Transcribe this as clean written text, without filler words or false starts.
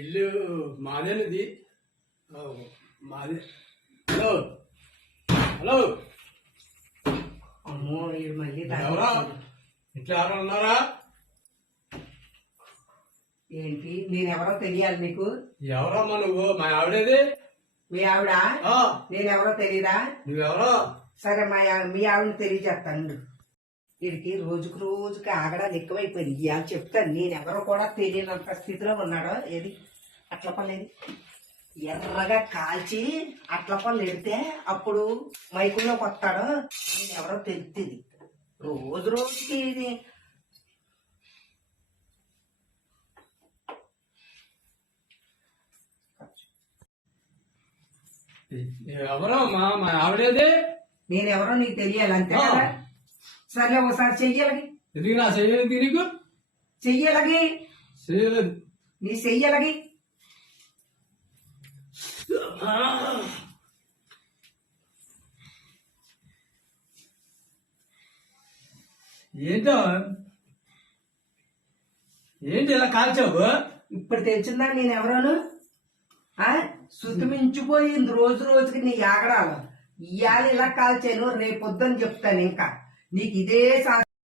ఇల్లు మాదేనిది. మాదే. Hello hello, అమ్మో వీడు మళ్ళీ ఎవరా? ఇట్లా ఎవరు ఉన్నారా? ఏంటి నేనెవరో తెలియాలి నీకు? ఎవరమ్మా నువ్వు? మా ఆవిడేది? మీ ఆవిడ? నేనెవరో తెలీదా? నువ్వెవరో? సరే మీ ఆవిడని తెలియజేస్తాను. వీడికి రోజుకి ఆగడాలు ఎక్కువైపోయింది. ఇవాళ చెప్తాను నేనెవరో కూడా తెలియనంత స్థితిలో ఉన్నాడో. ఏది అట్ల పర్లేదు ఎర్రగా కాల్చి అట్ల పనులు ఎడితే అప్పుడు మైకుల్లోకి వస్తాడో నేనెవరో తెలుస్తుంది. రోజుకి ఇది ఎవరో మా ఆవిడేది? నేనెవరో నీకు తెలియాలి అంతే కదా. సర్లే ఒకసారి చెయ్యాలగి. ఎందుకు నా చెయ్యలేదు నీకు? చెయ్యాలగి. చేయలేదు. నీ చెయ్యాలగి. ఏంటో ఏంటి ఇలా కాల్చావు? ఇప్పుడు తెలిసిందా నేనెవరోను? శృతి మించిపోయింది రోజుకి నీ ఆగడాలు. ఇవాళ ఇలా కాల్చాను, రేపొద్దని చెప్తాను. ఇంకా నీకు ఇదే